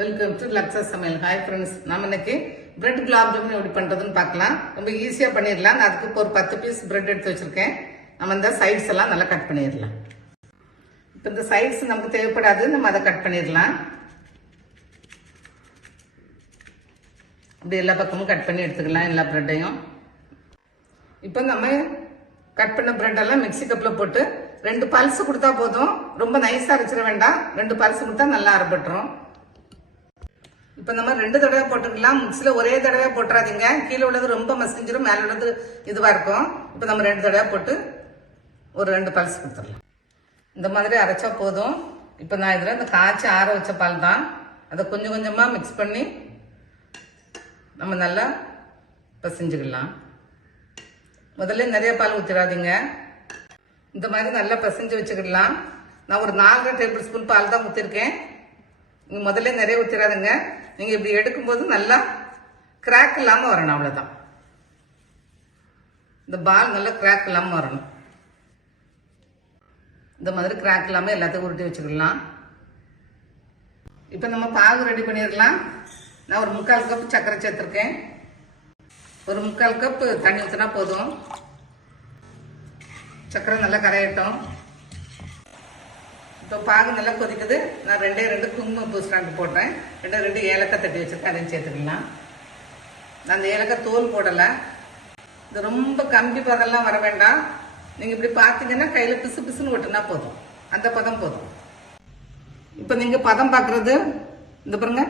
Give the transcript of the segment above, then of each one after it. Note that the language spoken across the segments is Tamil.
வெல்கம் டு லக்ஸா சமையல். ஹாய் ஃப்ரெண்ட்ஸ், நம்ம இன்னைக்கு பிரெட் குலாப் ஜாமுன் எப்படி பண்றதுன்னு பார்க்கலாம். ரொம்ப ஈஸியா பண்ணிடலாம். அதுக்கு இப்போ ஒரு 10 பீஸ் பிரெட் எடுத்து வச்சிருக்கேன். நம்ம இந்த சைட்ஸ் எல்லாம் நல்லா கட் பண்ணிடலாம். இப்போ இந்த சைட்ஸ் நமக்கு தேவைப்படாது, நம்ம அதை கட் பண்ணிடலாம். அப்படி எல்லா பக்கமும் கட் பண்ணி எடுத்துக்கலாம், எல்லா பிரெட்டையும். இப்போ நம்ம கட் பண்ண பிரெட் எல்லாம் மிக்சி கப்ல போட்டு 2 பல்ஸ் கொடுத்தா போதும். ரொம்ப நைஸா அரைச்சிட வேண்டாம். 2 பல்ஸ் கொடுத்தா நல்லா அரைப்பட்டுரும். இப்ப நம்ம 2 தடவை போட்டுக்கலாம். மிக்சில ஒரே தடவை போட்டுறாதீங்க. கீழே உள்ளது ரொம்ப மசிஞ்சிரும், மேல உள்ளது இதுவா இருக்கும். இப்ப நம்ம 2 தடவை போட்டு ஒரு 2 பல்ஸ் கொடுத்துடலாம். இந்த மாதிரி அரைச்சா போதும். இப்ப நான் இதுல இந்த காய்ச்சி ஆற வச்ச பால் தான், அதை கொஞ்சம் கொஞ்சமா மிக்ஸ் பண்ணி நம்ம நல்லா பசிஞ்சுக்கலாம். முதல்ல நிறைய பால் ஊற்றிடாதீங்க. இந்த மாதிரி நல்லா பசிஞ்சு வச்சுக்கிடலாம். நான் ஒரு 4 டேபிள் ஸ்பூன் பால் தான் ஊற்றிருக்கேன். நீங்க முதல்ல நிறைய ஊற்றிடாதுங்க. நீங்க இப்படி எடுக்கும்போது நல்லா கிராக் இல்லாம வரணும், அவ்வளவுதான். இந்த பால் நல்லா கிராக் இல்லாம வரணும். இந்த மாதிரி கிராக் இல்லாம எல்லாத்தையும் உருட்டி வச்சுக்கலாம். இப்ப நம்ம பாகு ரெடி பண்ணிடலாம். நான் ஒரு 3/4 கப் சர்க்கரை சேர்த்திருக்கேன். ஒரு 3/4 கப் தண்ணி ஊற்றினா போதும். சர்க்கரை நல்லா கரையட்டும். இப்போ பாகு நல்லா கொதிக்குது. நான் 2 குங்குமம் பூசலாண்டு போட்டேன். 2 ஏலக்காய் தட்டி வச்சிருக்கேன், அதையும் சேர்த்துக்கலாம். நான் அந்த ஏலக்காய் தோல் போடலை. இது ரொம்ப கம்பி பதம்லாம் வர வேண்டாம். நீங்கள் இப்படி பார்த்தீங்கன்னா கையில் பிசு பிசுன்னு ஒட்டுனா போதும், அந்த பதம் போதும். இப்போ நீங்கள் பதம் பார்க்குறது இந்த பாருங்க,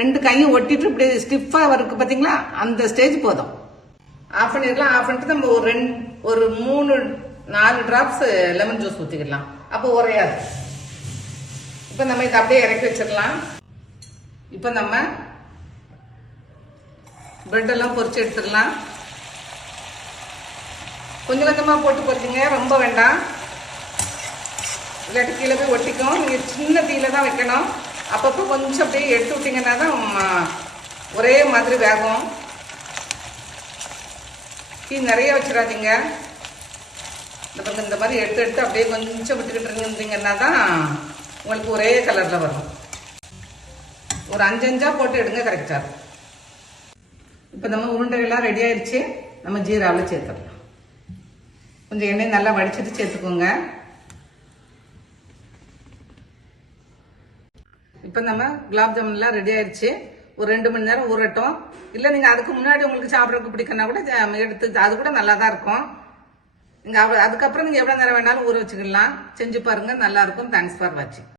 2 கையும் ஒட்டிட்டு இப்படி ஸ்டிஃபாக இருக்கு பார்த்தீங்களா, அந்த ஸ்டேஜ் போதும். ஆஃப் பண்ணிடலாம். ஆஃப் பண்ணிட்டு நம்ம ஒரு 3-4 டிராப்ஸ் லெமன் ஜூஸ் ஊற்றிக்கலாம். அப்போ உரையாது. இப்போ நம்ம இதை அப்படியே இறக்கி வச்சிடலாம். இப்போ நம்ம பிரெட் எல்லாம் பொரிச்சு எடுத்துடலாம். கொஞ்சம் கொஞ்சமாக போட்டு பொரிச்சிங்க, ரொம்ப வேண்டாம். இல்லாட்டி கீழே போய் ஒட்டிக்கும். நீங்கள் சின்ன தீயில தான் வைக்கணும். அப்பப்போ கொஞ்சம் அப்படியே எடுத்து விட்டீங்கன்னா தான் ஒரே மாதிரி வேகும். தீ நிறைய வச்சிடாதீங்க. இந்த மாதிரி எடுத்து அப்படியே கொஞ்சம் விட்டுக்கிட்டு இருந்தீங்கன்னா தான் உங்களுக்கு ஒரே கலர்ல வரும். ஒரு 5 போட்டு எடுங்க, கரெக்டா. இப்ப நம்ம உருண்டைகள்லாம் ரெடி ஆயிடுச்சு. நம்ம ஜீராவில் சேர்த்துடலாம். கொஞ்சம் எண்ணெய் நல்லா வடிச்சிட்டு சேர்த்துக்கோங்க. இப்ப நம்ம குலாப் ஜாமுன்லாம் ரெடி ஆயிடுச்சு. ஒரு 2 மணி நேரம் ஊறட்டும். இல்ல நீங்க அதுக்கு முன்னாடி உங்களுக்கு சாப்பிடறதுக்கு பிடிக்கனா கூட எடுத்து, அது கூட நல்லா தான் இருக்கும். நீங்க அதுக்கப்புறம் நீங்க எவ்வளவு நேரம் வேணாலும் ஊற வச்சுக்கலாம். செஞ்சு பாருங்க, நல்லா இருக்கும். தேங்க்ஸ் ஃபார் வாட்சிங்.